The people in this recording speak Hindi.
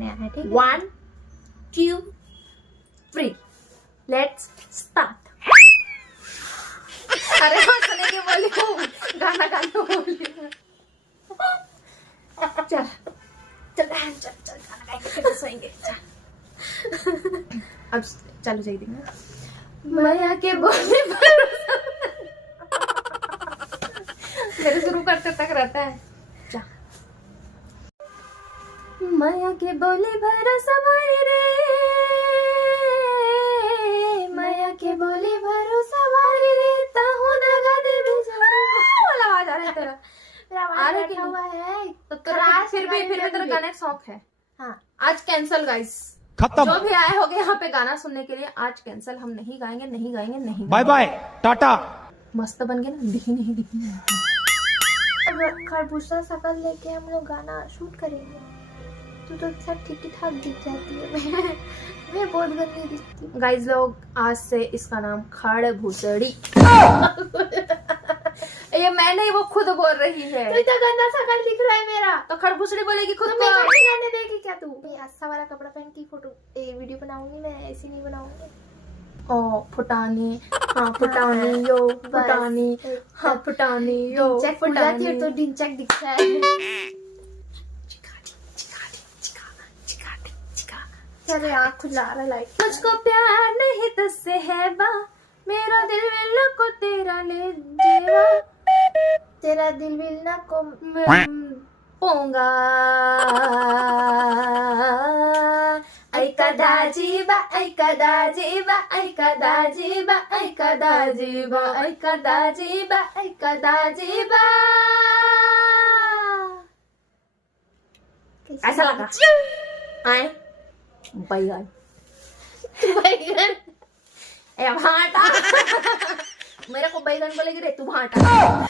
है, ठीक है? 1 2 3 लेट्स स्टार्ट। अरे हंसने की बोली हूँ, गाना गाने बोली हूँ। चल चल बहन, चल चल गाना गाएंगे फिर सोएंगे। चल अब चालू चाहिए देंगे। मैया के बोले मेरे शुरू करते तक रहता है। जा मैया के बोली भरोसा भाई रे, मैया के बोली भरोसा भाई रे, ताहू दगा दे वाला आवाज आ रहा है तेरा। मेरा आ रहा बैठा हुआ है तो फिर भी तेरा गाने का शौक है। हाँ, आज कैंसल गाइस, खत्म। जो भी आए होगे यहाँ पे गाना सुनने के लिए, आज कैंसल। हम नहीं गाएंगे, नहीं गाएंगे, नहीं बाय बाय टाटा। मस्त बन गया ना, दिखी नहीं दिखी नहीं। अब खरबूजा शकल लेके हम लोग गाना शूट करेंगे। तू तो सब ठीक ठाक दिख जाती है। मैं बहुत गंदी दिखती हूँ। गाइस लोग, आज से इसका नाम खड़ भूसड़ी। ये मैं नहीं, वो खुद बोल रही है। तू तो गंदा शकल दिख रहा है मेरा। तो खरबूसड़ी बोलेगी खुद तो को। मैं कैसे गाने देगी क्या तू? मैं अच्छा वाला कपड़ा पहन के फोटो वीडियो बनाऊंगी, मैं ऐसी नहीं बनाऊंगी। ओ फुटानी, हाँ फुटानी यो, फुटानी, हाँ फुटानी यो, ढिंचैक फूल जाती है तो ढिंचैक दिखता है। चल आँख खुला रहा लाइट। मुझको प्यार नहीं तुझसे है बा, मेरा दिल मिलना को तेरा ले जेवा, तेरा दिल मिलना को पोंगा ऐका दाजीबा, ऐका दाजीबा, ऐका दाजीबा, ऐका दाजीबा, ऐका दाजीबा, ऐका दाजीबा। ऐसा लगा आए बैगन बैगन। ए भाटा। मेरे को बैगन बोलेगी रे, तू भाटा।